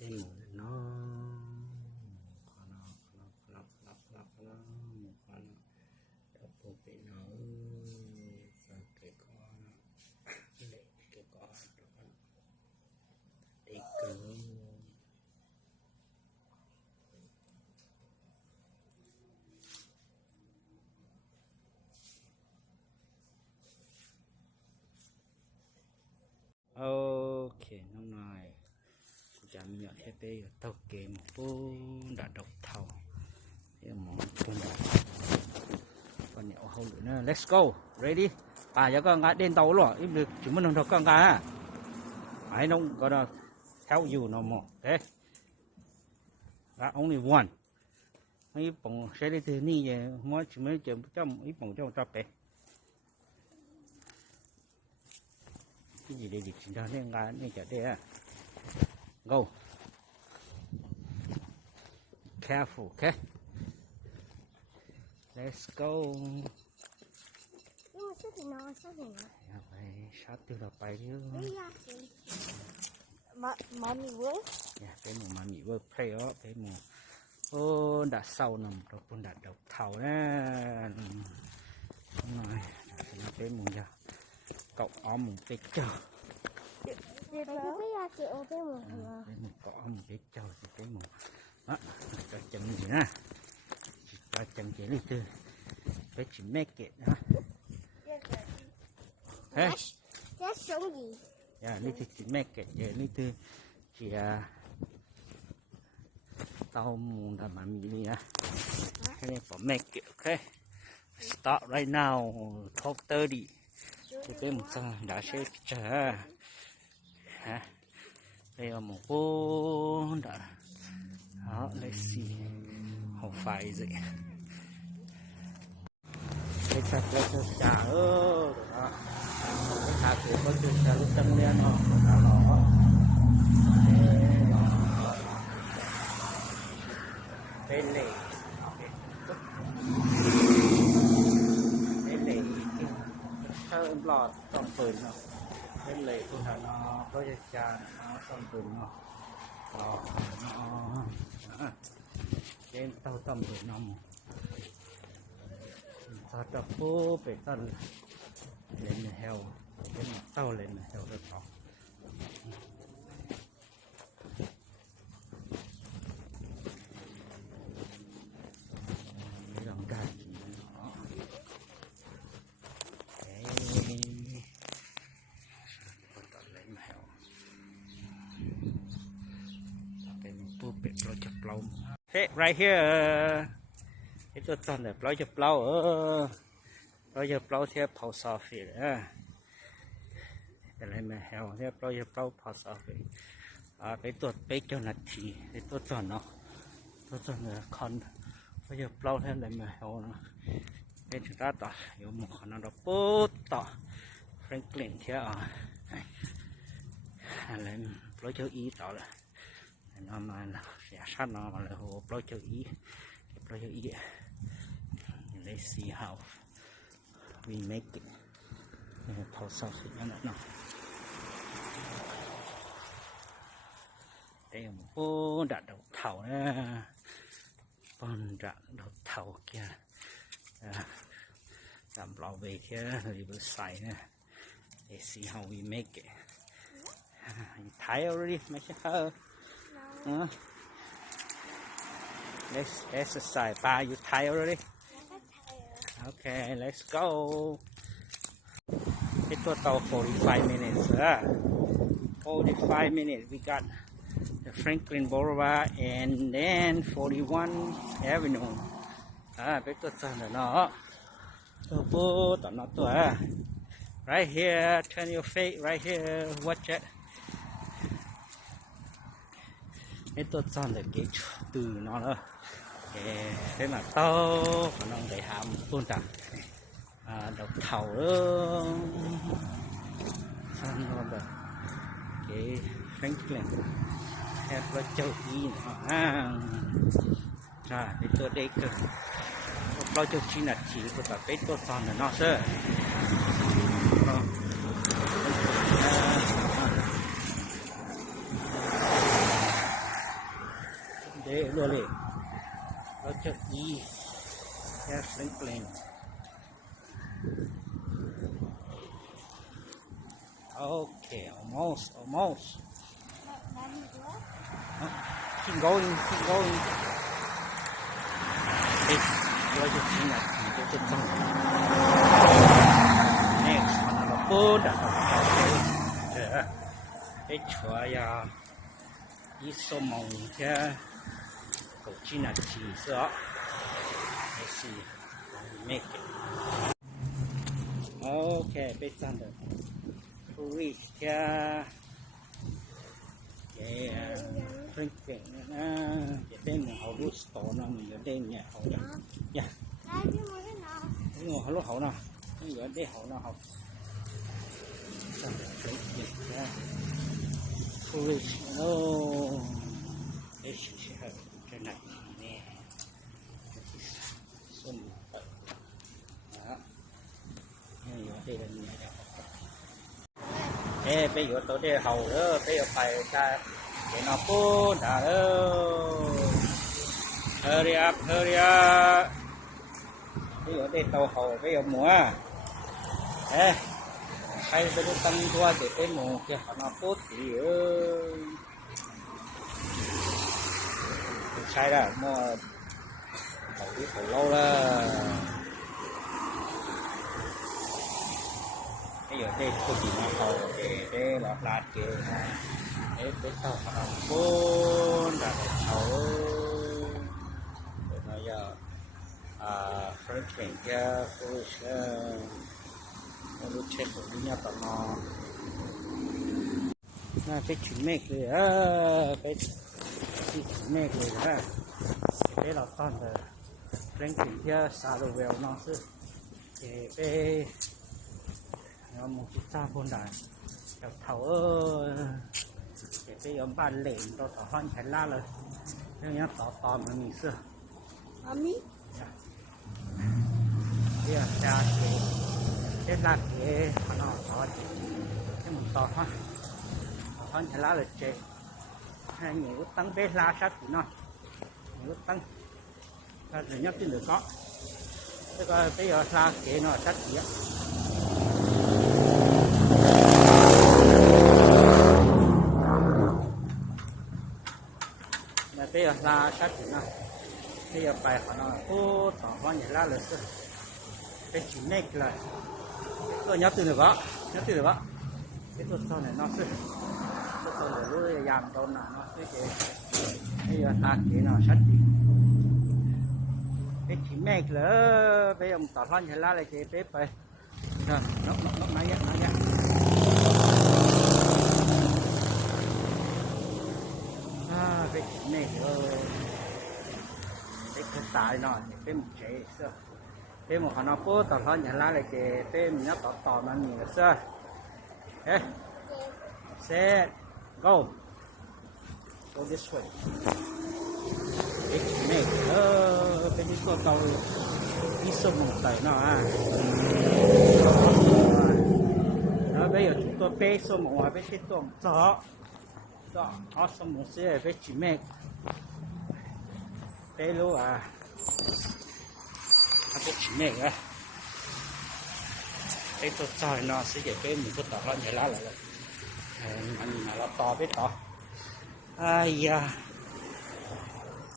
cái mù nó khó nó khó nó khó nó khó nó khó nó mù khó nó đập bộ bị nó và cái có nó lệ cái có đó đi cứ ok năm nay chạm nhận thế bây tàu kề một phố đã độc thầu thế mà không còn nhậu hậu nữa let's go. Ready? À giờ con ngã đến tàu luôn im được. Chúng mình không con ngã à? nông có gonna ờ, theo dù nó mỏ thế. Là only one. Mấy bông sẽ đi từ ni về. Mỗi chỉ mới chậm trong ít bông trong trap đấy. Cái gì để dịch cho nên ngã nên chả đây à? Go careful okay? Let's go. Dạ, sát từ đầu bay chứ. Mình với Dạ, cái mùa mỹ vơ play đó cái mùa ô đã sau nằm rồi cũng đã độc thầu nè Đúng rồi cái mùa giờ. Cậu ôm một cái chờ cái mùa ôm một cái chờ thì cái mùa đó cho chân gì nè Chỉ cho chân chỉ lên từ cái chỉ mẹ it đó Hey. Chết sống gì Yeah, ini tu chỉ mẹ it. Dạ, yeah, ini tu chỉ à tao muốn làm mà mì đi. Cái này phải make it, okay? Start right now, 12:30. Thì cái một giờ đã sẽ chờ. Hả? Đây là một cô đã. Đó, let's see. How far is it. Let's check, let's check. Chà đó cái hạt của có chuyện là lúc tăng lên nó nó bên này. Bên này sao em lọt trong phơi nó bên này cũng là nó có cái nó trong phơi nó เนเต้าต้มดูน้ำซาตาปูเป็ดต้นเลนเฮลเป็นเต้าเลนเฮลด้วยครับ it right here. It was on the blow your blow. Blow your blow here post office. Uh. And then the hell here blow your blow post office. ไปตรวจไปเจ้าน้าที่ไปตรวจสอนเนาะตรวจสอนเนาะคอนเขาจะเปล่าแวอะไรมาเอาเนาะเป็นชุดต่ออยู่หมอนั่นเราปุ๊บต่อแฟรงกลินเที่ยวอะไรเราจะอีต่อเลย nó mà sẽ sát nó mà là hồ pro cho ý. Pro cho ý. Let's see how we make it. Uh, sau thì nó nó. Đây là một con đã đầu thầu nè con đã đầu thầu kia à, làm bảo vệ kia rồi vừa xài nè let's see how we make it. À, you tired already make sure let's exercise pa you tired already Okay, let's go. It total 45 minutes. Uh, 45 minutes. We got the Franklin Boulevard and then 41 Avenue. Nó tôi à. Right here, turn your face right here. Watch it. Biết tôi chọn được cái từ nó là thế mà to và nó để hàm tôn trọng. À, độc thầu đó. Xong rồi được cái Franklin theo là châu ý nó à, à rồi cái tôi đây cơ. Bao châu chi là chỉ của tập cái tôi chọn là nó sơ để eh, lole out of the airplane plane. Okay, almost, almost. Huh? Keep going, keep going. It's what you think I can get it done. Next, another food. Yeah. It's why, uh, it's so mountain. cucina acceso e si mette ok pensando questa che Franklin che tên Augusto nó mình ở tên nhà hậu đó dạ cái gì mà hậu nào cái bây giờ đây hậu nào học Franklin Franklin nó đây sẽ hậu ขนาดนี้ส้มไปนะฮะนี่อยู่ที่นี่ครับเอ้ไปอยู่ตัวเดียวเขาเออไปอยู่ไปใช่เห็นเอาปูนอะเออ hurry up hurry up ไปอยู่ที่ตัวเขาไปอยู่หมัวเอ้ใครจะรู้ตั้งตัวเด็กไปหมูเกี่ยวกับน้ำปูนสีเออ họ sai ra mà hậu biết phải lâu là bây giờ đây tôi chỉ mà hậu để để lọt lạt kia để để tàu họ bốn là để hậu để bây giờ à phát Franklin kia tôi sẽ lúc chết của mình nhau tao nó cái chuyện mẹ rồi á cái chuyện mẹ rồi á cái là con rồi Franklin kia xa đồ về nó sư cái cái nó một chút xa bốn đài gặp thầu ơi cái cái ông ban lệnh cho thọ hoan chạy la rồi nhưng nhá tỏ tỏ mà mình xưa 妈咪，bây giờ ra thì cái là cái nó to thì cái một to ha hơn thì lá là chế hay nhiều tăng bé la sát thì nó nhiều tăng. Là thứ nhất thì được có. Cái coi bây giờ la cái nó sát gì á. Mà bây giờ la sát thì nó bây giờ bài họ nó ô, tỏ hoa nhảy la là cái chỉ nét là tôi nhớ từ được có. Nhớ từ được có. Cái tôi sau này nó sẽ tôi sau này lúc làm nó bây giờ ta cái nó sát gì cái chỉ mẹ là bây giờ ông tỏ hoa nhảy la là bếp vậy rồi nó nó nó nói vậy nói vậy à cái chỉ nét rồi cái cái tài nó cái một chế sao cái một họ nó cố tỏ họ nhận lá lại cái cái mình nó tỏ tỏ mà mình sao okay go. Go this way. Cái me. này ờ cái gì có tàu đi sông một tay nó à nó bây giờ chúng tôi bê sông một ngoài bê cái tuồng gió Đó, nó sông một xe bê chỉ mẹ bê luôn à. Nó cái chỉ mẹ à. Cái tôi trời nó sẽ để cái mình có tỏ ra nhảy lá lại anh mà nó to biết to. Ai da